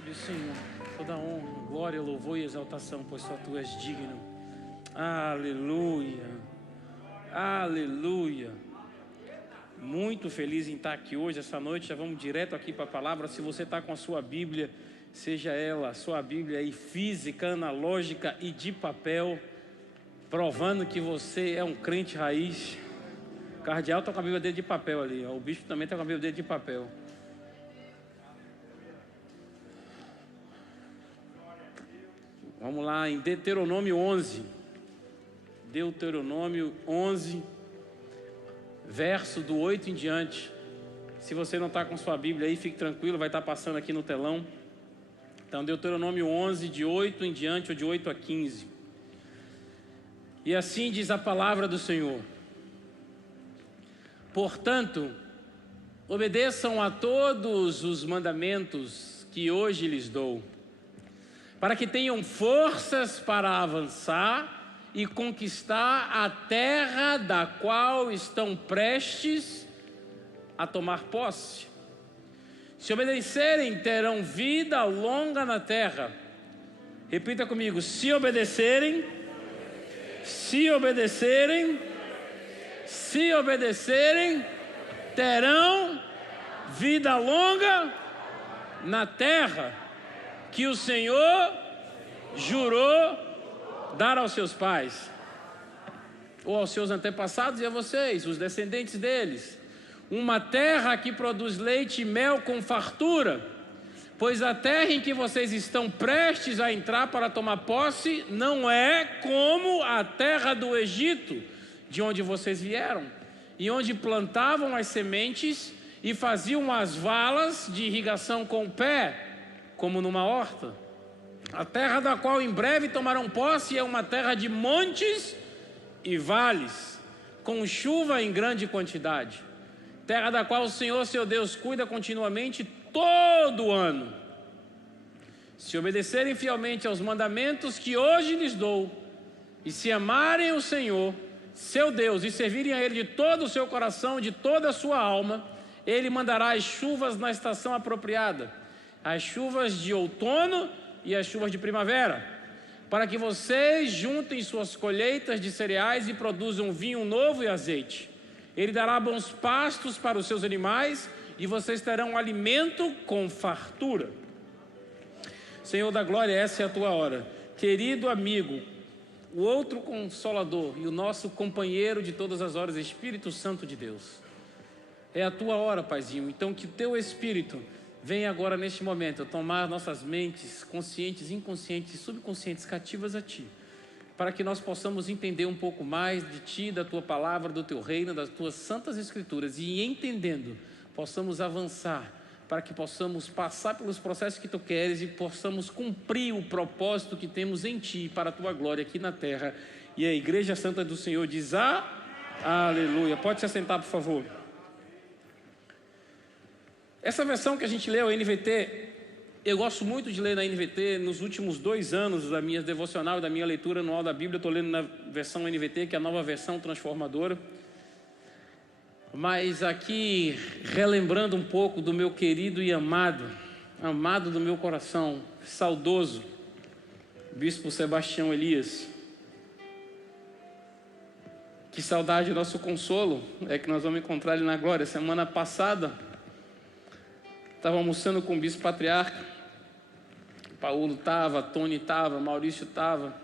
Recebe, Senhor, toda honra, glória, louvor e exaltação, pois só Tu és digno. Aleluia, aleluia. Muito feliz em estar aqui hoje, essa noite. Já vamos direto aqui para a palavra. Se você está com a sua Bíblia, seja ela a sua Bíblia aí física, analógica e de papel, provando que você é um crente raiz. O cardeal está com a Bíblia dele de papel ali, ó. O bispo também está com a Bíblia dele de papel. Vamos lá em Deuteronômio 11. Deuteronômio 11, verso do 8 em diante. Se você não está com sua Bíblia aí, fique tranquilo, vai estar passando aqui no telão. Então, Deuteronômio 11, de 8 em diante, ou de 8 a 15. E assim diz a palavra do Senhor: portanto, obedeçam a todos os mandamentos que hoje lhes dou, para que tenham forças para avançar e conquistar a terra da qual estão prestes a tomar posse. Se obedecerem, terão vida longa na terra. Repita comigo: se obedecerem, se obedecerem, se obedecerem, terão vida longa na terra que o Senhor jurou dar aos seus pais, ou aos seus antepassados e a vocês, os descendentes deles. Uma terra que produz leite e mel com fartura, pois a terra em que vocês estão prestes a entrar para tomar posse não é como a terra do Egito, de onde vocês vieram, e onde plantavam as sementes e faziam as valas de irrigação com o pé, como numa horta. A terra da qual em breve tomarão posse é uma terra de montes e vales, com chuva em grande quantidade. Terra da qual o Senhor, seu Deus, cuida continuamente todo o ano. Se obedecerem fielmente aos mandamentos que hoje lhes dou, e se amarem o Senhor, seu Deus, e servirem a Ele de todo o seu coração e de toda a sua alma, Ele mandará as chuvas na estação apropriada, as chuvas de outono e as chuvas de primavera, para que vocês juntem suas colheitas de cereais e produzam vinho novo e azeite. Ele dará bons pastos para os seus animais e vocês terão alimento com fartura. Senhor da glória, essa é a tua hora. Querido amigo, o outro Consolador e o nosso companheiro de todas as horas, Espírito Santo de Deus, é a tua hora, Paizinho. Então que o teu Espírito venha agora neste momento a tomar nossas mentes conscientes, inconscientes e subconscientes cativas a Ti, para que nós possamos entender um pouco mais de Ti, da Tua palavra, do Teu reino, das Tuas santas Escrituras, e entendendo, possamos avançar, para que possamos passar pelos processos que Tu queres e possamos cumprir o propósito que temos em Ti, para a Tua glória aqui na terra. E a Igreja Santa do Senhor diz: aleluia. Pode se assentar, por favor. Essa versão que a gente leu, a NVT, eu gosto muito de ler na NVT. Nos últimos 2 anos da minha devocional e da minha leitura anual da Bíblia, eu estou lendo na versão NVT, que é a nova versão transformadora. Mas aqui, relembrando um pouco do meu querido e amado do meu coração, saudoso, Bispo Sebastião Elias. Que saudade, nosso consolo, é que nós vamos encontrar ele na glória. Semana passada, estava almoçando com o Bispo Patriarca. Paulo estava, Tony estava, Maurício estava,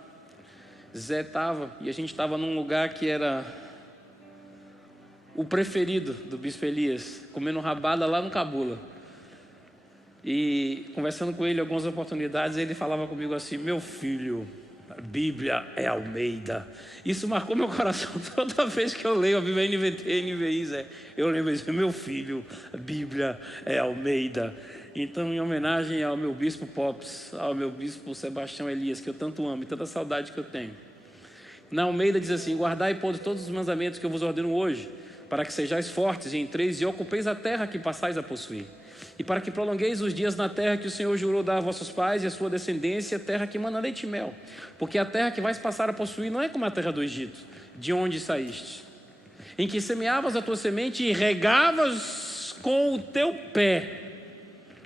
Zé estava, e a gente estava num lugar que era o preferido do Bispo Elias, comendo rabada lá no Cabula. E conversando com ele em algumas oportunidades, ele falava comigo assim: meu filho, a Bíblia é Almeida. Isso marcou meu coração toda vez que eu leio a Bíblia NVT, NVI, Zé. Eu lembro isso: meu filho, a Bíblia é Almeida. Então, em homenagem ao meu Bispo Pops, ao meu Bispo Sebastião Elias, que eu tanto amo e tanta saudade que eu tenho, na Almeida diz assim: guardai todos os mandamentos que eu vos ordeno hoje, para que sejais fortes e entreis e ocupeis a terra que passais a possuir, e para que prolongueis os dias na terra que o Senhor jurou dar a vossos pais e a sua descendência, terra que mana leite e mel. Porque a terra que vais passar a possuir não é como a terra do Egito, de onde saíste, em que semeavas a tua semente e regavas com o teu pé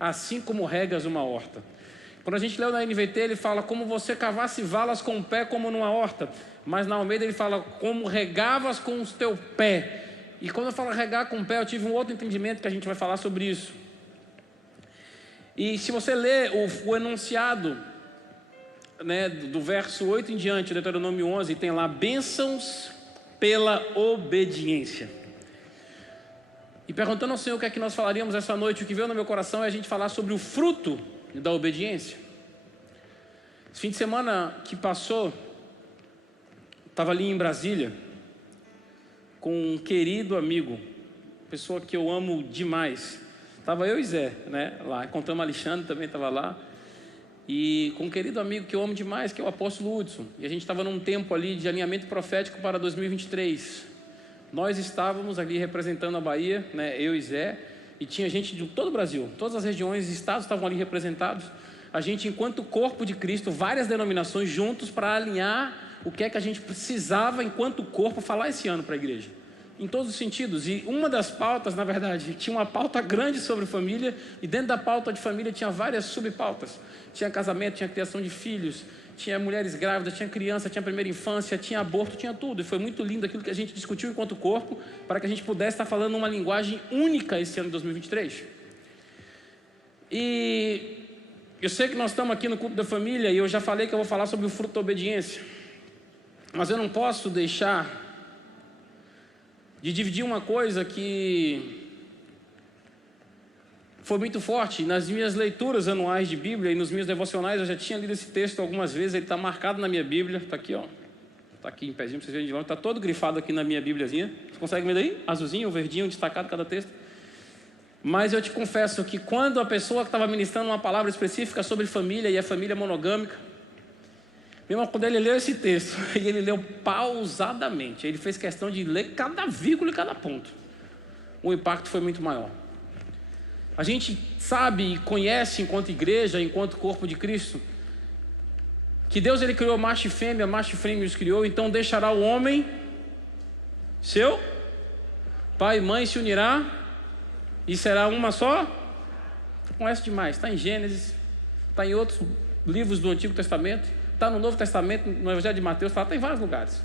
assim como regas uma horta. Quando a gente leu na NVT, ele fala como você cavasse valas com o pé como numa horta. Mas na Almeida ele fala como regavas com o teu pé. E quando eu falo regar com o pé, eu tive um outro entendimento que a gente vai falar sobre isso. E se você ler o enunciado, né, do verso 8 em diante, Deuteronômio 11, tem lá bênçãos pela obediência. E perguntando ao Senhor o que é que nós falaríamos essa noite, o que veio no meu coração é a gente falar sobre o fruto da obediência. Esse fim de semana que passou, estava ali em Brasília com um querido amigo, pessoa que eu amo demais. Estava eu e Zé, né, lá. Encontramos Alexandre, também estava lá. E com um querido amigo que eu amo demais, que é o apóstolo Hudson. E a gente estava num tempo ali de alinhamento profético para 2023. Nós estávamos ali representando a Bahia, né, eu e Zé. E tinha gente de todo o Brasil, todas as regiões e estados estavam ali representados. A gente, enquanto corpo de Cristo, várias denominações juntos para alinhar o que é que a gente precisava, enquanto corpo, falar esse ano para a igreja. Em todos os sentidos. E uma das pautas, na verdade, tinha uma pauta grande sobre família, e dentro da pauta de família tinha várias subpautas. Tinha casamento, tinha criação de filhos, tinha mulheres grávidas, tinha criança, tinha primeira infância, tinha aborto, tinha tudo. E foi muito lindo aquilo que a gente discutiu enquanto corpo, para que a gente pudesse estar falando uma linguagem única esse ano de 2023. E eu sei que nós estamos aqui no culto da família, e eu já falei que eu vou falar sobre o fruto da obediência. Mas eu não posso deixar de dividir uma coisa que foi muito forte. Nas minhas leituras anuais de Bíblia e nos meus devocionais, eu já tinha lido esse texto algumas vezes. Ele está marcado na minha Bíblia, está aqui, ó. Está aqui em pezinho, para vocês verem de longe. Está todo grifado aqui na minha Bíbliazinha. Você consegue ver daí? Azulzinho, verdinho, destacado cada texto. Mas eu te confesso que quando a pessoa que estava ministrando uma palavra específica sobre família e a família monogâmica, mesmo quando ele leu esse texto, e ele leu pausadamente, ele fez questão de ler cada vírgula e cada ponto, o impacto foi muito maior. A gente sabe e conhece, enquanto igreja, enquanto corpo de Cristo, que Deus ele criou macho e fêmea os criou, então deixará o homem seu, pai e mãe se unirá, e será uma só. Conhece demais, está em Gênesis, está em outros livros do Antigo Testamento, está no Novo Testamento, no Evangelho de Mateus, está em vários lugares.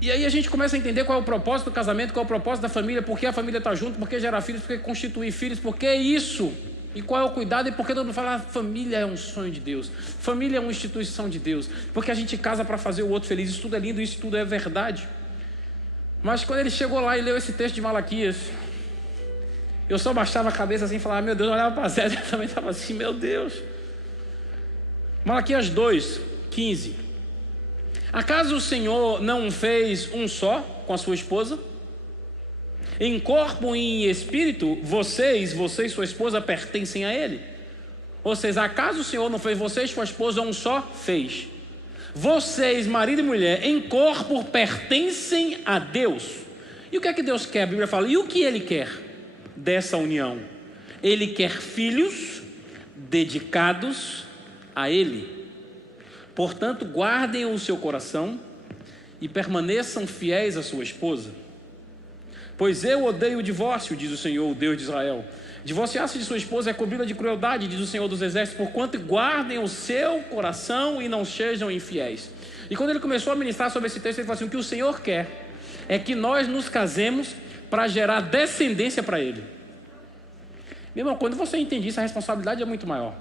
E aí a gente começa a entender qual é o propósito do casamento, qual é o propósito da família, por que a família está junto, por que gerar filhos, por que constituir filhos, por que isso, e qual é o cuidado, e por que todo mundo fala, família é um sonho de Deus, família é uma instituição de Deus, porque a gente casa para fazer o outro feliz, isso tudo é lindo, isso tudo é verdade. Mas quando ele chegou lá e leu esse texto de Malaquias, eu só baixava a cabeça assim e falava, meu Deus, eu olhava para Zé, eu também estava assim, meu Deus. Malaquias 2, 15. Acaso o Senhor não fez um só com a sua esposa? Em corpo e em espírito, vocês e sua esposa pertencem a Ele. Ou seja, acaso o Senhor não fez vocês e sua esposa um só? Fez. Vocês, marido e mulher, em corpo pertencem a Deus. E o que é que Deus quer? A Bíblia fala, e o que Ele quer dessa união? Ele quer filhos dedicados a Ele. Portanto, guardem o seu coração e permaneçam fiéis à sua esposa. Pois eu odeio o divórcio, diz o Senhor, o Deus de Israel. Divorciar-se de sua esposa é cobrida de crueldade, diz o Senhor dos Exércitos, porquanto guardem o seu coração e não sejam infiéis. E quando ele começou a ministrar sobre esse texto, ele falou assim, o que o Senhor quer é que nós nos casemos para gerar descendência para Ele. Meu irmão, quando você entende isso, a responsabilidade é muito maior.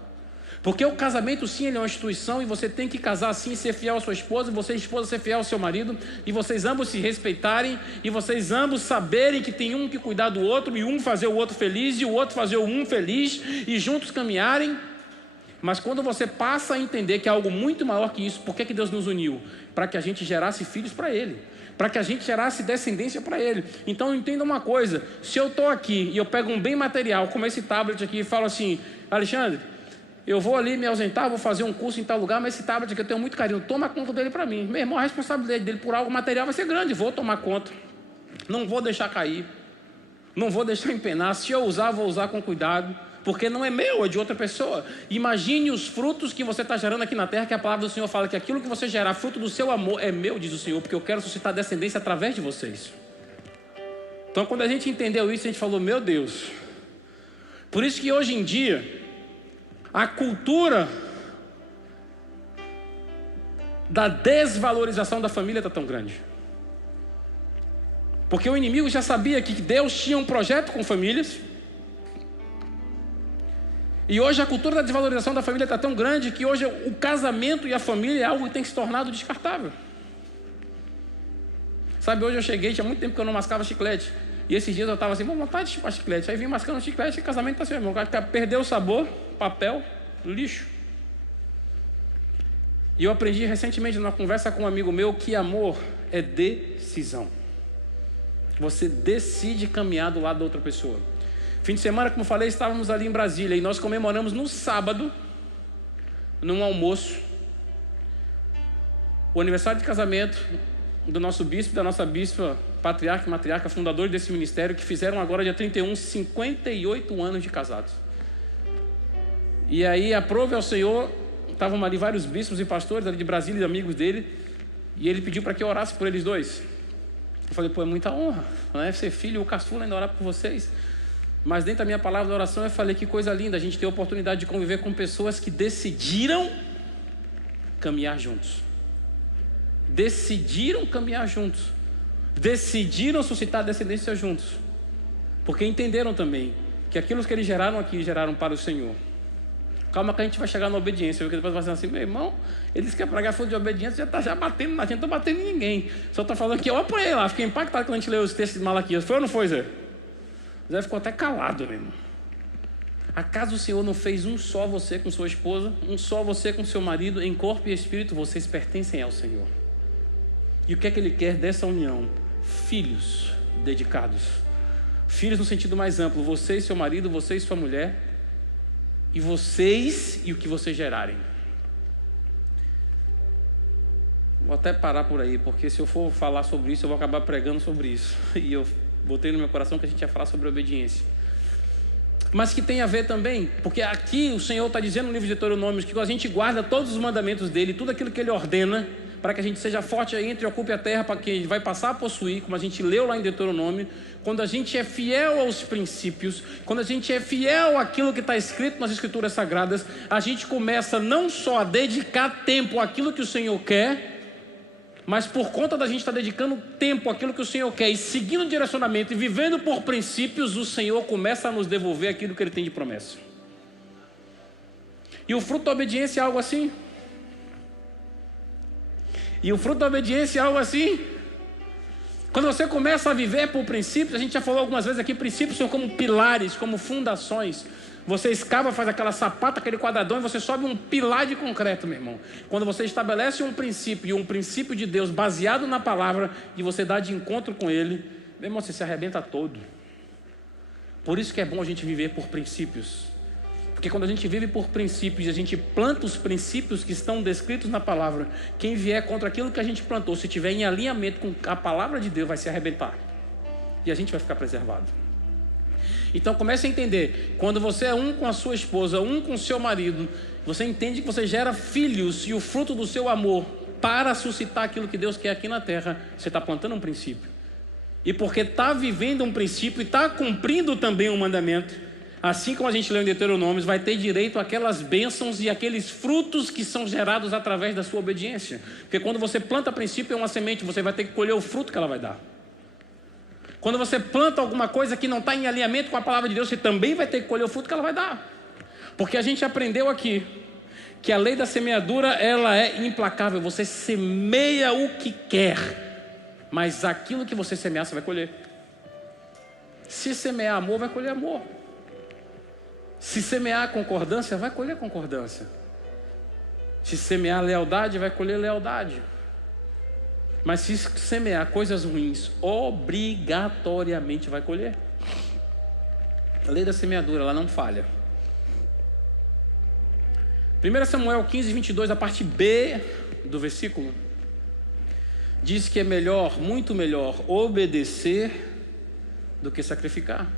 Porque o casamento, sim, ele é uma instituição, e você tem que casar, sim, ser fiel à sua esposa, e você, esposa, ser fiel ao seu marido, e vocês ambos se respeitarem, e vocês ambos saberem que tem um que cuidar do outro, e um fazer o outro feliz, e o outro fazer o um feliz, e juntos caminharem. Mas quando você passa a entender que é algo muito maior que isso, por que Deus nos uniu? Para que a gente gerasse filhos para Ele, para que a gente gerasse descendência para Ele. Então entenda uma coisa, se eu estou aqui, e eu pego um bem material, como esse tablet aqui, e falo assim, Alexandre, eu vou ali me ausentar, vou fazer um curso em tal lugar, mas esse tablet aqui eu tenho muito carinho, toma conta dele para mim. Meu irmão, a responsabilidade dele por algo material vai ser grande, vou tomar conta. Não vou deixar cair, não vou deixar empenar. Se eu usar, vou usar com cuidado, porque não é meu, é de outra pessoa. Imagine os frutos que você está gerando aqui na terra, que a palavra do Senhor fala que aquilo que você gerar, fruto do seu amor, é meu, diz o Senhor, porque eu quero suscitar descendência através de vocês. Então, quando a gente entendeu isso, a gente falou, meu Deus, Por isso que hoje em dia, a cultura da desvalorização da família está tão grande. Porque o inimigo já sabia que Deus tinha um projeto com famílias. E hoje a cultura da desvalorização da família está tão grande que hoje o casamento e a família é algo que tem se tornado descartável. Sabe, hoje eu cheguei, tinha muito tempo que eu não mascava chiclete. E esses dias eu estava assim, vontade de chupar chiclete. Aí vim mascando chiclete e o casamento está assim, meu cara perdeu o sabor, papel, lixo. E eu aprendi recentemente numa conversa com um amigo meu que amor é decisão. Você decide caminhar do lado da outra pessoa. Fim de semana, como eu falei, estávamos ali em Brasília e nós comemoramos no sábado, num almoço, o aniversário de casamento do nosso bispo, da nossa bispa, patriarca e matriarca, fundador desse ministério, que fizeram agora dia 31, 58 anos de casados. E aí, aprove ao Senhor, estavam ali vários bispos e pastores ali de Brasília e amigos dele, e ele pediu para que eu orasse por eles dois. Eu falei, é muita honra, né? Ser filho, o caçula ainda orar por vocês. Mas dentro da minha palavra de oração eu falei, que coisa linda, a gente ter a oportunidade de conviver com pessoas que decidiram caminhar juntos. Decidiram caminhar juntos. Decidiram suscitar descendência juntos. Porque entenderam também que aquilo que eles geraram aqui, geraram para o Senhor. Calma que a gente vai chegar na obediência. Porque depois vai dizer assim, meu irmão, ele disse que ia pregar fogo de obediência, já está já batendo na gente, não estou batendo em ninguém. Só está falando que eu apoiei lá, fiquei impactado quando a gente leu os textos de Malaquias. Foi ou não foi, Zé? Zé ficou até calado, meu irmão. Acaso o Senhor não fez um só você com sua esposa, um só você com seu marido, em corpo e espírito? Vocês pertencem ao Senhor. E o que é que Ele quer dessa união? Filhos dedicados. Filhos no sentido mais amplo. Você e seu marido, você e sua mulher. E vocês e o que vocês gerarem. Vou até parar por aí, porque se eu for falar sobre isso, eu vou acabar pregando sobre isso. E eu botei no meu coração que a gente ia falar sobre obediência. Mas que tem a ver também, porque aqui o Senhor está dizendo no livro de Deuteronômio que a gente guarda todos os mandamentos dEle, tudo aquilo que Ele ordena, para que a gente seja forte aí, entre e ocupe a terra, para que a gente vai passar a possuir, como a gente leu lá em Deuteronômio. Quando a gente é fiel aos princípios, quando a gente é fiel àquilo que está escrito nas Escrituras Sagradas, a gente começa não só a dedicar tempo àquilo que o Senhor quer, mas por conta da gente estar dedicando tempo àquilo que o Senhor quer e seguindo o direcionamento e vivendo por princípios, o Senhor começa a nos devolver aquilo que Ele tem de promessa. E o fruto da obediência é algo assim. E o fruto da obediência é algo assim. Quando você começa a viver por princípios, a gente já falou algumas vezes aqui, princípios são como pilares, como fundações. Você escava, faz aquela sapata, aquele quadradão e você sobe um pilar de concreto, meu irmão. Quando você estabelece um princípio, e um princípio de Deus baseado na palavra, e você dá de encontro com Ele, meu irmão, você se arrebenta todo. Por isso que é bom a gente viver por princípios. Porque quando a gente vive por princípios e a gente planta os princípios que estão descritos na palavra, quem vier contra aquilo que a gente plantou, se estiver em alinhamento com a palavra de Deus, vai se arrebentar. E a gente vai ficar preservado. Então comece a entender, quando você é um com a sua esposa, um com o seu marido, você entende que você gera filhos e o fruto do seu amor para suscitar aquilo que Deus quer aqui na terra, você está plantando um princípio. E porque está vivendo um princípio e está cumprindo também um mandamento, assim como a gente leu em Deuteronômio, vai ter direito àquelas bênçãos e aqueles frutos que são gerados através da sua obediência. Porque quando você planta princípio, é uma semente, você vai ter que colher o fruto que ela vai dar. Quando você planta alguma coisa que não está em alinhamento com a palavra de Deus, você também vai ter que colher o fruto que ela vai dar. Porque a gente aprendeu aqui que a lei da semeadura, ela é implacável. Você semeia o que quer, mas aquilo que você semear, você vai colher. Se semear amor, vai colher amor. Se semear concordância, vai colher concordância. Se semear lealdade, vai colher lealdade. Mas se semear coisas ruins, obrigatoriamente vai colher. A lei da semeadura, ela não falha. 1 Samuel 15, 22, a parte B do versículo, diz que é melhor, muito melhor, obedecer do que sacrificar.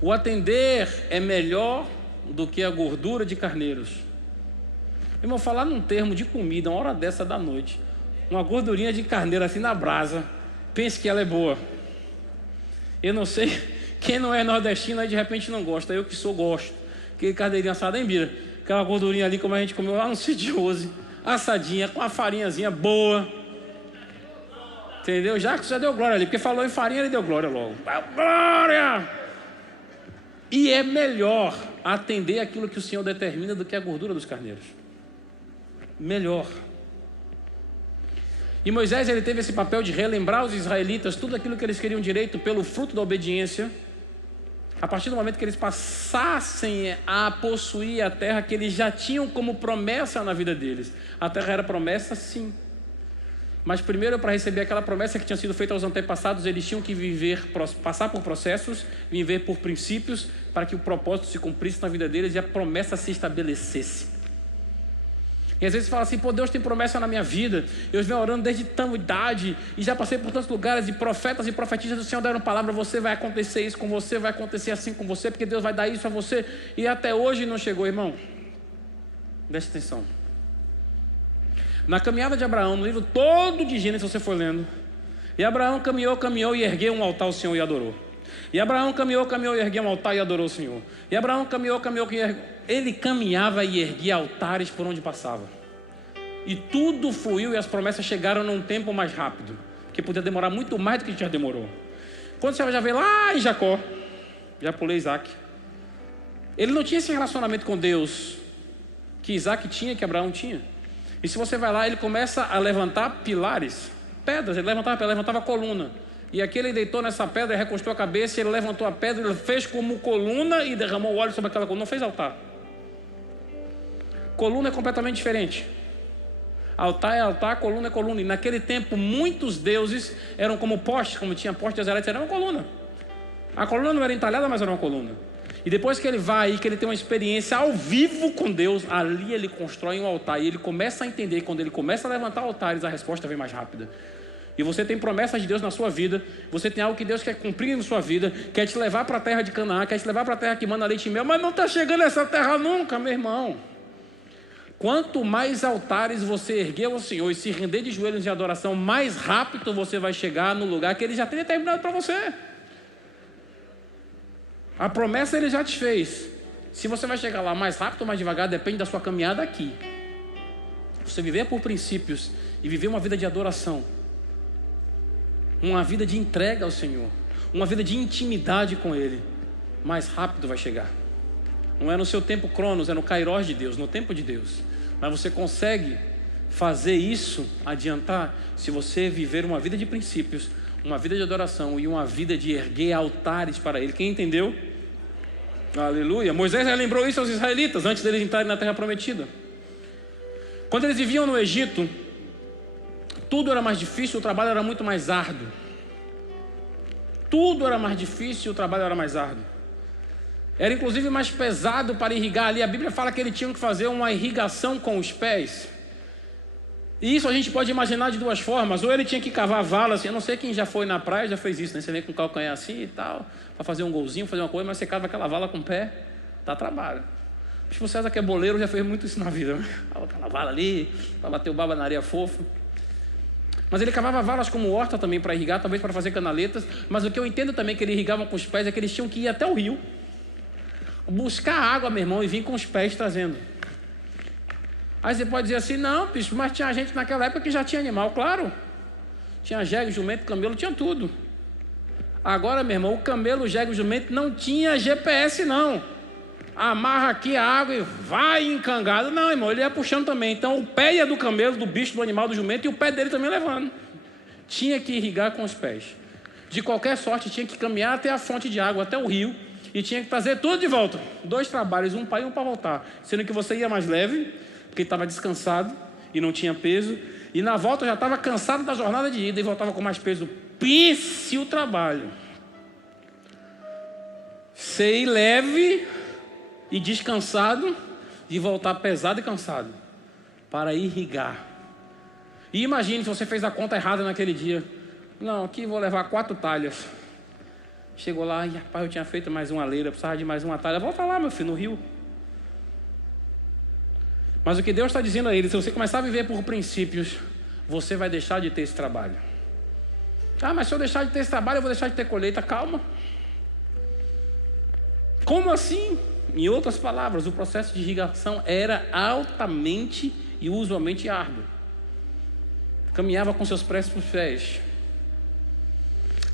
O atender é melhor do que a gordura de carneiros. Irmão, falar num termo de comida, uma hora dessa da noite, uma gordurinha de carneiro assim na brasa, pense que ela é boa. Eu não sei Quem não é nordestino aí de repente não gosta. Eu que sou, gosto. Aquele carneirinho assado, hein, Bira? Aquela gordurinha ali como a gente comeu lá no sítio de Rose. Assadinha, com a farinhazinha boa. Entendeu? Já deu glória ali. Porque falou em farinha, ele deu glória logo. Glória! E é melhor atender aquilo que o Senhor determina do que a gordura dos carneiros. Melhor. E Moisés, ele teve esse papel de relembrar os israelitas tudo aquilo que eles queriam direito pelo fruto da obediência, a partir do momento que eles passassem a possuir a terra que eles já tinham como promessa na vida deles. A terra era promessa, sim. Mas primeiro, para receber aquela promessa que tinha sido feita aos antepassados, eles tinham que passar por processos, viver por princípios, para que o propósito se cumprisse na vida deles e a promessa se estabelecesse. E às vezes fala assim, pô, Deus tem promessa na minha vida, eu venho orando desde tão idade, e já passei por tantos lugares, e profetas e profetisas do Senhor deram palavra, você vai acontecer isso com você, vai acontecer assim com você, porque Deus vai dar isso a você, e até hoje não chegou, irmão. Preste atenção. Na caminhada de Abraão, no livro todo de Gênesis, se você for lendo, e Abraão caminhou e ergueu um altar ao Senhor e adorou. E Abraão caminhou e ergueu um altar e adorou o Senhor. E Abraão caminhou ele caminhava e erguia altares por onde passava. E tudo fluiu e as promessas chegaram num tempo mais rápido, que podia demorar muito mais do que já demorou. Quando você já vê lá em Jacó, já pulei Isaac, ele não tinha esse relacionamento com Deus que Isaac tinha, que Abraão tinha. E se você vai lá, ele começa a levantar pilares, pedras, ele levantava coluna. E aqui ele deitou nessa pedra, recostou a cabeça, ele levantou a pedra, ele fez como coluna e derramou óleo sobre aquela coluna, não fez altar. Coluna é completamente diferente. Altar é altar, coluna é coluna. E naquele tempo, muitos deuses eram como postes, como tinha postes de Azarete, era uma coluna. A coluna não era entalhada, mas era uma coluna. E depois que ele vai e que ele tem uma experiência ao vivo com Deus, ali ele constrói um altar. E ele começa a entender, quando ele começa a levantar altares, a resposta vem mais rápida. E você tem promessas de Deus na sua vida, você tem algo que Deus quer cumprir na sua vida, quer te levar para a terra de Canaã, quer te levar para a terra que manda leite e mel, mas não está chegando essa terra nunca, meu irmão. Quanto mais altares você erguer ao Senhor e se render de joelhos em adoração, mais rápido você vai chegar no lugar que Ele já tem determinado para você. A promessa Ele já te fez. Se você vai chegar lá mais rápido ou mais devagar, depende da sua caminhada aqui. Você viver por princípios e viver uma vida de adoração, uma vida de entrega ao Senhor, uma vida de intimidade com Ele, mais rápido vai chegar. Não é no seu tempo cronos, é no kairos de Deus, no tempo de Deus. Mas você consegue fazer isso adiantar se você viver uma vida de princípios, uma vida de adoração e uma vida de erguer altares para Ele. Quem entendeu? Aleluia. Moisés lembrou isso aos israelitas antes deles entrarem na terra prometida. Quando eles viviam no Egito, tudo era mais difícil, o trabalho era muito mais árduo. Tudo era mais difícil, o trabalho era mais árduo. Era inclusive mais pesado para irrigar ali. A Bíblia fala que eles tinham que fazer uma irrigação com os pés. E isso a gente pode imaginar de duas formas. Ou ele tinha que cavar valas, eu não sei quem já foi na praia, já fez isso, né? Você vem com o calcanhar assim e tal, para fazer um golzinho, fazer uma coisa, mas você cava aquela vala com o pé, dá trabalho. Acho que o César, que é boleiro, já fez muito isso na vida, né? Aquela vala ali, para bater o baba na areia fofa. Mas ele cavava valas como horta também para irrigar, talvez para fazer canaletas. Mas o que eu entendo também que eles irrigavam com os pés é que eles tinham que ir até o rio, buscar água, meu irmão, e vir com os pés trazendo. Aí você pode dizer assim, não, bicho, mas tinha gente naquela época que já tinha animal, claro. Tinha jegue, jumento, camelo, tinha tudo. Agora, meu irmão, o camelo, o jegue, o jumento não tinha GPS, não. Amarra aqui a água e vai encangado. Não, irmão, ele ia puxando também. Então o pé ia do camelo, do bicho, do animal, do jumento, e o pé dele também levando. Tinha que irrigar com os pés. De qualquer sorte, tinha que caminhar até a fonte de água, até o rio, e tinha que trazer tudo de volta. 2 trabalhos, um para ir e um para voltar. Sendo que você ia mais leve, porque estava descansado e não tinha peso, e na volta já estava cansado da jornada de ida e voltava com mais peso. Pense o trabalho. Ser leve e descansado, de voltar pesado e cansado, para irrigar. E imagine se você fez a conta errada naquele dia. Não, aqui vou levar 4 talhas. Chegou lá, e rapaz, eu tinha feito mais uma leira, precisava de mais uma talha. Volta lá, meu filho, no rio. Mas o que Deus está dizendo a ele, se você começar a viver por princípios, você vai deixar de ter esse trabalho. Ah, mas se eu deixar de ter esse trabalho, eu vou deixar de ter colheita. Calma. Como assim? Em outras palavras, o processo de irrigação era altamente e usualmente árduo. Caminhava com seus pés.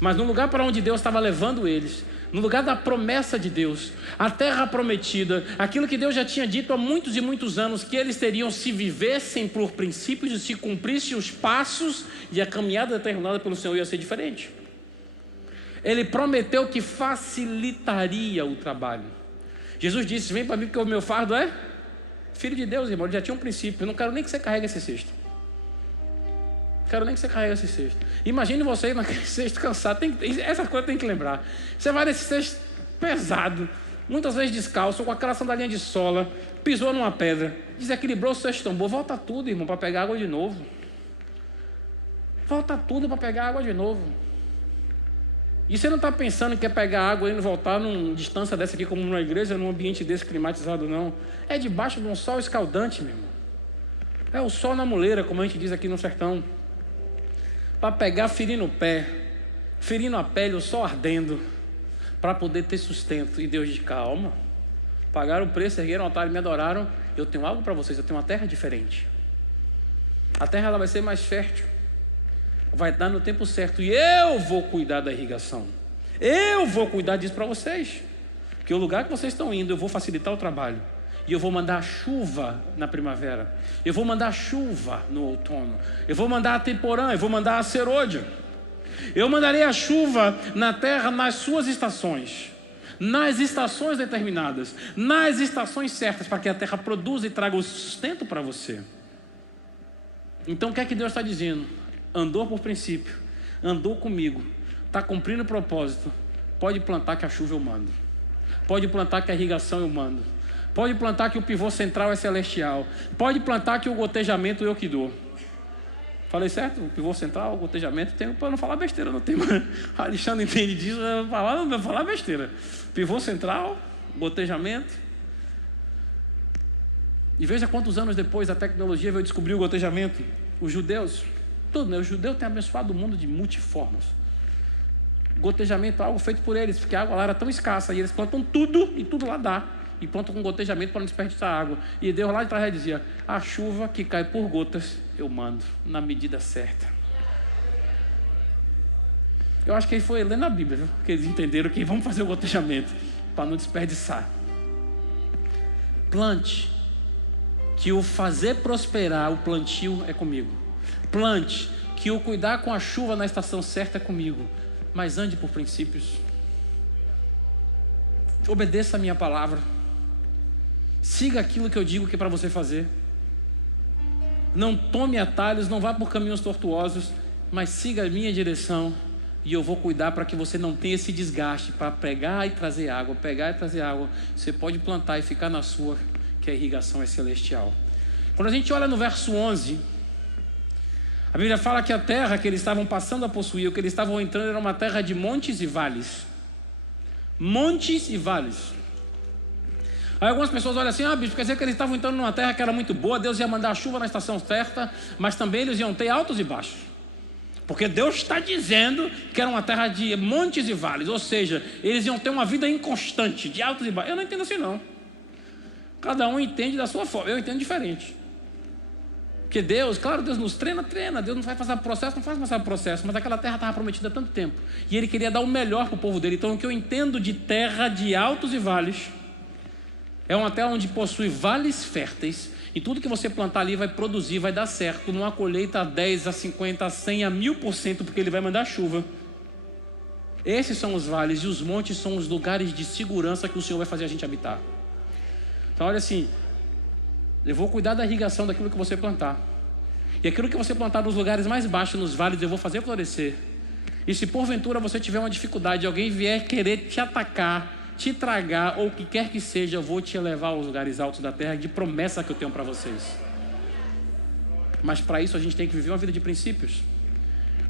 Mas no lugar para onde Deus estava levando eles, no lugar da promessa de Deus, a terra prometida, aquilo que Deus já tinha dito há muitos e muitos anos, que eles teriam se vivessem por princípios e se cumprissem os passos, e a caminhada determinada pelo Senhor ia ser diferente. Ele prometeu que facilitaria o trabalho. Jesus disse: vem para mim porque o meu fardo é filho de Deus, irmão. Ele já tinha um princípio. Eu não quero nem que você carregue esse cesto. Quero nem que você carregue esse cesto. Imagine você naquele cesto cansado. Essa coisa tem que lembrar. Você vai nesse cesto pesado, muitas vezes descalço, com aquela sandalinha de sola, pisou numa pedra, desequilibrou o cesto tombou. Volta tudo, irmão, para pegar água de novo. Volta tudo para pegar água de novo. E você não está pensando que quer pegar água e não voltar numa distância dessa aqui, como numa igreja, num ambiente desse climatizado, não. É debaixo de um sol escaldante, meu irmão. É o sol na muleira, como a gente diz aqui no sertão. Para pegar, ferindo o pé, ferindo a pele, o sol ardendo, para poder ter sustento. E Deus diz: calma, pagaram o preço, ergueram o altar e me adoraram. Eu tenho algo para vocês, eu tenho uma terra diferente. A terra ela vai ser mais fértil, vai dar no tempo certo, e eu vou cuidar da irrigação. Eu vou cuidar disso para vocês, porque o lugar que vocês estão indo, eu vou facilitar o trabalho. E eu vou mandar chuva na primavera, eu vou mandar chuva no outono, eu vou mandar a temporã, eu vou mandar a serôdia. Eu mandarei a chuva na terra nas suas estações, nas estações determinadas, nas estações certas, para que a terra produza e traga o sustento para você. Então o que é que Deus está dizendo? Andou por princípio, andou comigo, está cumprindo o propósito, pode plantar que a chuva eu mando, pode plantar que a irrigação eu mando, pode plantar que o pivô central é celestial, pode plantar que o gotejamento eu que dou. Falei certo? O pivô central, o gotejamento, tem para não falar besteira no tema. Alexandre entende disso, eu vou falar besteira. Pivô central, gotejamento. E veja quantos anos depois a tecnologia veio descobrir o gotejamento. Os judeus, tudo, né? Os judeus têm abençoado o mundo de multiformas. Gotejamento é algo feito por eles, porque a água lá era tão escassa, e eles plantam tudo, e tudo lá dá. E plantam com gotejamento para não desperdiçar água. E Deus lá de trás dizia: a chuva que cai por gotas, eu mando, na medida certa. Eu acho que ele foi lendo a Bíblia, viu? Porque eles entenderam que vamos fazer o gotejamento, para não desperdiçar. Plante, que o fazer prosperar, o plantio é comigo. Plante, que o cuidar com a chuva na estação certa é comigo. Mas ande por princípios. Obedeça a minha palavra. Siga aquilo que eu digo que é para você fazer. Não tome atalhos, não vá por caminhos tortuosos, mas siga a minha direção, e eu vou cuidar para que você não tenha esse desgaste para pegar e trazer água, pegar e trazer água. Você pode plantar e ficar na sua, que a irrigação é celestial. Quando a gente olha no verso 11, a Bíblia fala que a terra que eles estavam passando a possuir, o que eles estavam entrando, era uma terra de montes e vales. Montes e vales. Aí algumas pessoas olham assim: ah, bicho, quer dizer que eles estavam entrando numa terra que era muito boa, Deus ia mandar a chuva na estação certa, mas também eles iam ter altos e baixos. Porque Deus está dizendo que era uma terra de montes e vales, ou seja, eles iam ter uma vida inconstante, de altos e baixos. Eu não entendo assim não. Cada um entende da sua forma, eu entendo diferente. Porque Deus, claro, Deus nos treina, Deus não vai passar processo, não faz passar processo, mas aquela terra estava prometida há tanto tempo, e Ele queria dar o melhor para o povo dele. Então o que eu entendo de terra de altos e vales, é uma terra onde possui vales férteis, e tudo que você plantar ali vai produzir, vai dar certo, numa colheita a 10, a 50, a 100, a 1000%, porque Ele vai mandar chuva. Esses são os vales, e os montes são os lugares de segurança que o Senhor vai fazer a gente habitar. Então olha assim, eu vou cuidar da irrigação daquilo que você plantar, e aquilo que você plantar nos lugares mais baixos, nos vales, eu vou fazer florescer. E se porventura você tiver uma dificuldade, alguém vier querer te atacar, te tragar, ou o que quer que seja, eu vou te levar aos lugares altos da terra, de promessa que eu tenho para vocês. Mas para isso a gente tem que viver uma vida de princípios.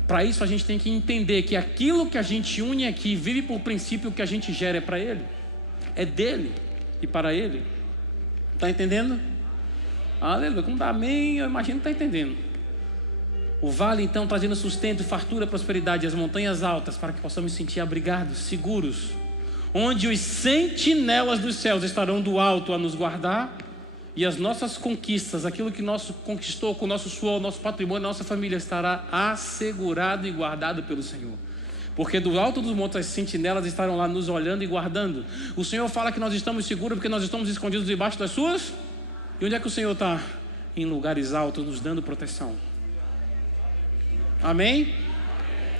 Para isso a gente tem que entender que aquilo que a gente une aqui, vive por princípio, que a gente gera é para Ele, é dele e para Ele. Está entendendo? Aleluia, como dá amém, eu imagino que está entendendo. O vale então trazendo sustento, fartura, prosperidade, as montanhas altas, para que possamos sentir abrigados, seguros. onde os sentinelas dos céus estarão do alto a nos guardar, e as nossas conquistas, aquilo que nós conquistou com o nosso suor, nosso patrimônio, nossa família, estará assegurado e guardado pelo Senhor. Porque do alto dos montes as sentinelas estarão lá nos olhando e guardando. O Senhor fala que nós estamos seguros porque nós estamos escondidos debaixo das suas. E onde é que o Senhor está? Em lugares altos, nos dando proteção. Amém?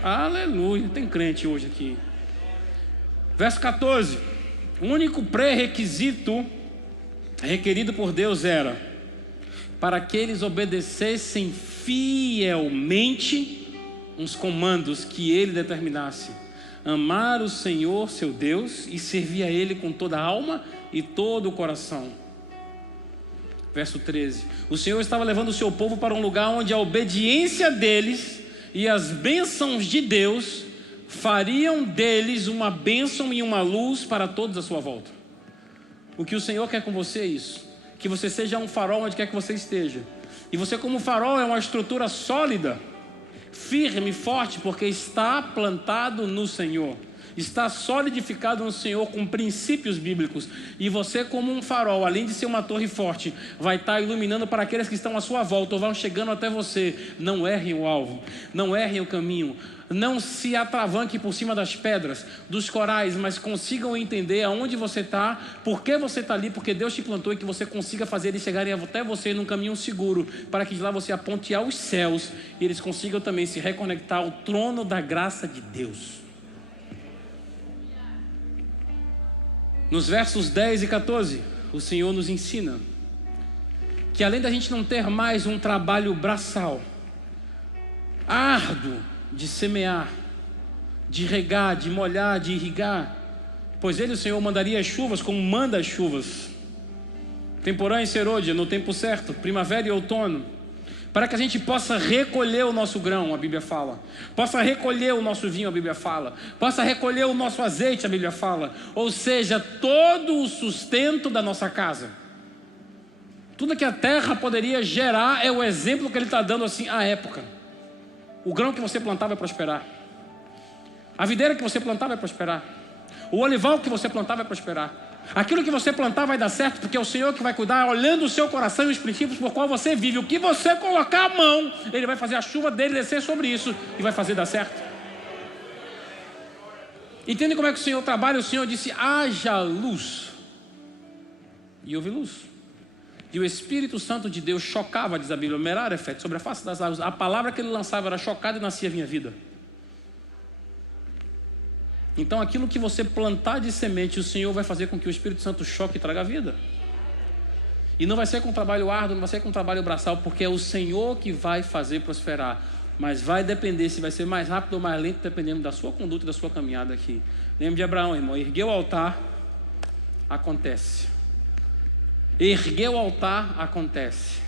Aleluia. Tem crente hoje aqui. Verso 14. O único pré-requisito requerido por Deus era para que eles obedecessem fielmente uns comandos que ele determinasse: amar o Senhor seu Deus e servir a ele com toda a alma e todo o coração. Verso 13. O Senhor estava levando o seu povo para um lugar onde a obediência deles e as bênçãos de Deus fariam deles uma bênção e uma luz para todos à sua volta. O que o Senhor quer com você é isso: que você seja um farol onde quer que você esteja. E você, como farol, é uma estrutura sólida, firme, forte, porque está plantado no Senhor, está solidificado no Senhor com princípios bíblicos. E você, como um farol, além de ser uma torre forte, vai estar iluminando para aqueles que estão à sua volta ou vão chegando até você. Não errem o alvo, não errem o caminho, não se atravanque por cima das pedras, dos corais, mas consigam entender aonde você está, por que você está ali, porque Deus te plantou, e que você consiga fazer eles chegarem até você num caminho seguro, para que de lá você aponte aos céus e eles consigam também se reconectar ao trono da graça de Deus. Nos versos 10 e 14, o Senhor nos ensina que além da gente não ter mais um trabalho braçal, árduo, de semear, de regar, de molhar, de irrigar, pois ele, o Senhor, mandaria as chuvas como manda as chuvas, temporã e serôdia, no tempo certo, primavera e outono, para que a gente possa recolher o nosso grão, a Bíblia fala, possa recolher o nosso vinho, a Bíblia fala, possa recolher o nosso azeite, a Bíblia fala, ou seja, todo o sustento da nossa casa. Tudo que a terra poderia gerar é o exemplo que ele está dando assim à época. O grão que você plantar vai prosperar, a videira que você plantar vai prosperar, o olival que você plantar vai prosperar, aquilo que você plantar vai dar certo, porque é o Senhor que vai cuidar, olhando o seu coração e os princípios por qual você vive. O que você colocar a mão, Ele vai fazer a chuva dele descer sobre isso e vai fazer dar certo. Entende como é que o Senhor trabalha? O Senhor disse: haja luz, e houve luz. E o Espírito Santo de Deus chocava, diz a Bíblia, merar efeito sobre a face das águas. A palavra que ele lançava era chocada e nascia vinha vida. Então aquilo que você plantar de semente, o Senhor vai fazer com que o Espírito Santo choque e traga vida. E não vai ser com trabalho árduo, não vai ser com trabalho braçal, porque é o Senhor que vai fazer prosperar. Mas vai depender se vai ser mais rápido ou mais lento, dependendo da sua conduta e da sua caminhada aqui. Lembra de Abraão, irmão? Ergueu o altar, acontece. Ergueu o altar, acontece.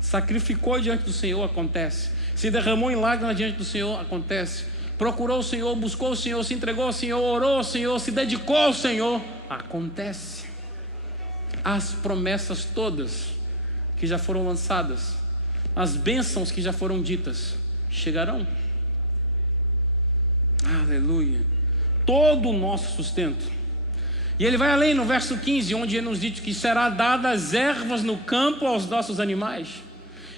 Sacrificou diante do Senhor, acontece. Se derramou em lágrimas diante do Senhor, acontece. Procurou o Senhor, buscou o Senhor, se entregou ao Senhor, orou ao Senhor, se dedicou ao Senhor, acontece. As promessas todas que já foram lançadas, as bênçãos que já foram ditas, chegarão. Aleluia. Todo o nosso sustento. E ele vai além no verso 15, onde ele nos diz que será dadas ervas no campo aos nossos animais,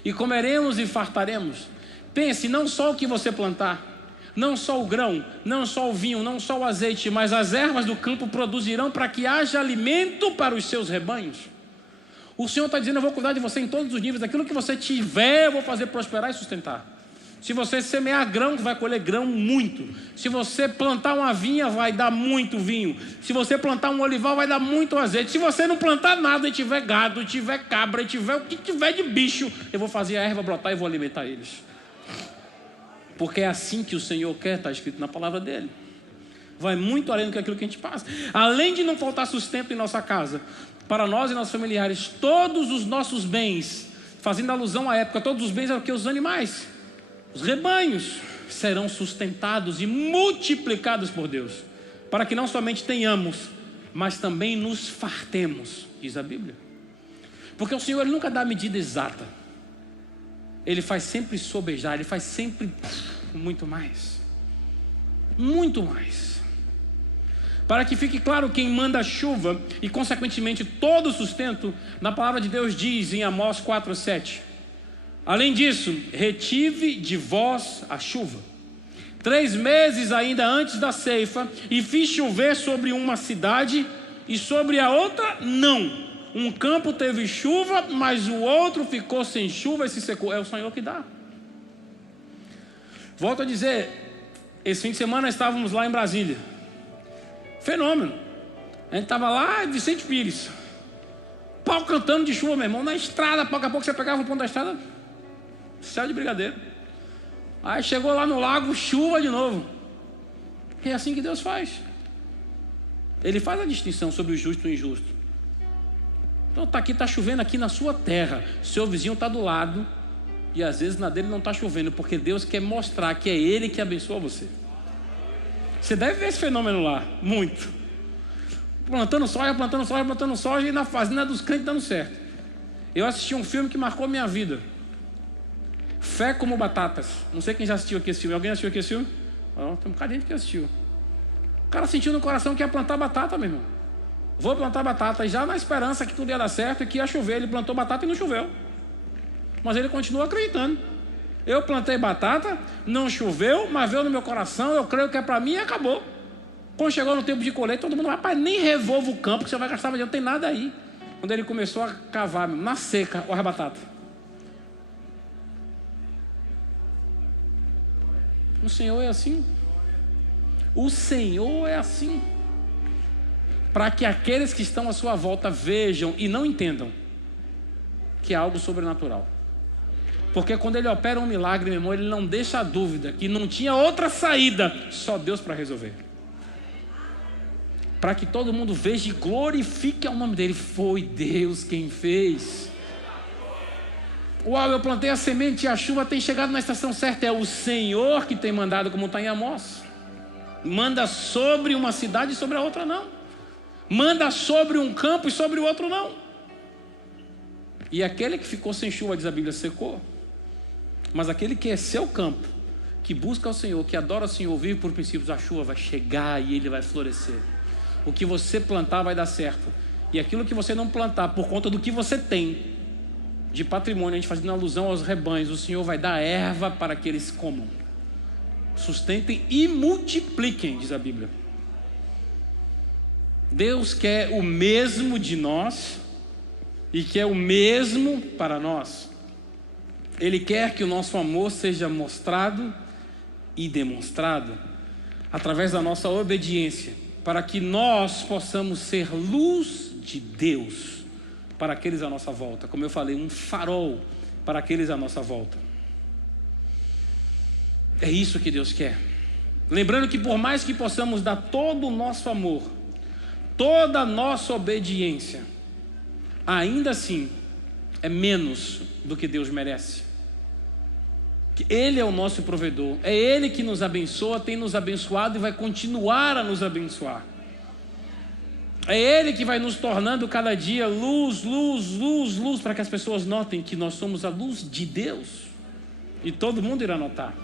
e comeremos e fartaremos. Pense, não só o que você plantar, não só o grão, não só o vinho, não só o azeite, mas as ervas do campo produzirão para que haja alimento para os seus rebanhos. O Senhor está dizendo: eu vou cuidar de você em todos os níveis, daquilo que você tiver eu vou fazer prosperar e sustentar. Se você semear grão, vai colher grão muito. Se você plantar uma vinha, vai dar muito vinho. Se você plantar um olival, vai dar muito azeite. Se você não plantar nada e tiver gado, e tiver cabra, e tiver o que tiver de bicho, eu vou fazer a erva brotar e vou alimentar eles. Porque é assim que o Senhor quer, está escrito na palavra dele. Vai muito além do que aquilo que a gente passa. Além de não faltar sustento em nossa casa, para nós e nossos familiares, todos os nossos bens, fazendo alusão à época, todos os bens eram o que? Os animais. Os rebanhos serão sustentados e multiplicados por Deus, para que não somente tenhamos, mas também nos fartemos, diz a Bíblia. Porque o Senhor, Ele nunca dá a medida exata. Ele faz sempre sobejar, Ele faz sempre muito mais. Muito mais. Para que fique claro, quem manda a chuva e consequentemente todo o sustento, na palavra de Deus diz em Amós 4:7: além disso, retive de vós a chuva 3 meses ainda antes da ceifa, e fiz chover sobre uma cidade e sobre a outra não. Um campo teve chuva, mas o outro ficou sem chuva e se secou. É o Senhor que dá. Volto a dizer, esse fim de semana estávamos lá em Brasília. Fenômeno. A gente estava lá em Vicente Pires, pau cantando de chuva, meu irmão, na estrada. Pouco a pouco você pegava o ponto da estrada, céu de brigadeiro. Aí chegou lá no lago, chuva de novo. É assim que Deus faz. Ele faz a distinção sobre o justo e o injusto. Então está chovendo aqui na sua terra, seu vizinho está do lado, e às vezes na dele não está chovendo, porque Deus quer mostrar que é Ele que abençoa você. Você deve ver esse fenômeno lá, muito. Plantando soja, e na fazenda dos crentes dando certo. Eu assisti um filme que marcou minha vida, Fé como Batatas. Não sei quem já assistiu aqui esse filme. Alguém assistiu aqui esse filme? Oh, tem um bocado de gente que assistiu. O cara sentiu no coração que ia plantar batata, meu irmão. Vou plantar batata, e já na esperança que tudo ia dar certo e que ia chover. Ele plantou batata e não choveu, mas ele continua acreditando. Eu plantei batata, não choveu, mas veio no meu coração, eu creio que é para mim, e acabou. Quando chegou no tempo de colheita, todo mundo, rapaz, nem revolva o campo, que você vai gastar, mas não tem nada aí. Quando ele começou a cavar, na seca, olha a batata. O Senhor é assim. O Senhor é assim. Para que aqueles que estão à sua volta vejam e não entendam que é algo sobrenatural. Porque quando Ele opera um milagre, meu irmão, Ele não deixa a dúvida que não tinha outra saída, só Deus para resolver. Para que todo mundo veja e glorifique ao nome dEle. Foi Deus quem fez. Uau, eu plantei a semente e a chuva tem chegado na estação certa. É o Senhor que tem mandado, como está em Amós. Manda sobre uma cidade e sobre a outra não. Manda sobre um campo e sobre o outro não. E aquele que ficou sem chuva, diz a Bíblia, secou. Mas aquele que é seu campo, que busca o Senhor, que adora o Senhor, vive por princípios, a chuva vai chegar e ele vai florescer. O que você plantar vai dar certo. E aquilo que você não plantar, por conta do que você tem de patrimônio, a gente fazendo alusão aos rebanhos, o Senhor vai dar erva para que eles comam, sustentem e multipliquem, diz a Bíblia. Deus quer o mesmo de nós e quer o mesmo para nós. Ele quer que o nosso amor seja mostrado e demonstrado através da nossa obediência, para que nós possamos ser luz de Deus para aqueles à nossa volta. Como eu falei, um farol para aqueles à nossa volta. É isso que Deus quer. Lembrando que por mais que possamos dar todo o nosso amor, toda a nossa obediência, ainda assim é menos do que Deus merece. Ele é o nosso provedor, é Ele que nos abençoa, tem nos abençoado e vai continuar a nos abençoar. É Ele que vai nos tornando cada dia luz, luz, luz, luz, para que as pessoas notem que nós somos a luz de Deus. E todo mundo irá notar.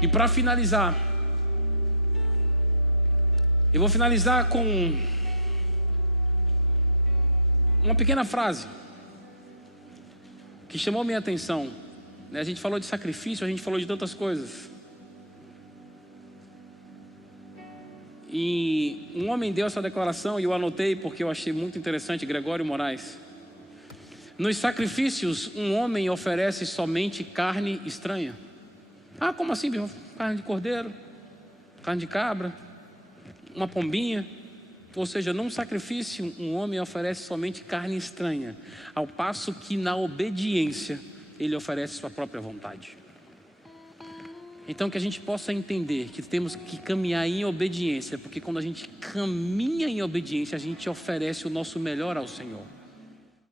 E para finalizar, eu vou finalizar com uma pequena frase que chamou minha atenção. A gente falou de sacrifício, a gente falou de tantas coisas. E um homem deu essa declaração e eu anotei porque eu achei muito interessante, Gregório Moraes. Nos sacrifícios, um homem oferece somente carne estranha. Ah, como assim? Carne de cordeiro, carne de cabra, uma pombinha. Ou seja, num sacrifício, um homem oferece somente carne estranha, ao passo que na obediência, ele oferece sua própria vontade. Então que a gente possa entender que temos que caminhar em obediência, porque quando a gente caminha em obediência, a gente oferece o nosso melhor ao Senhor.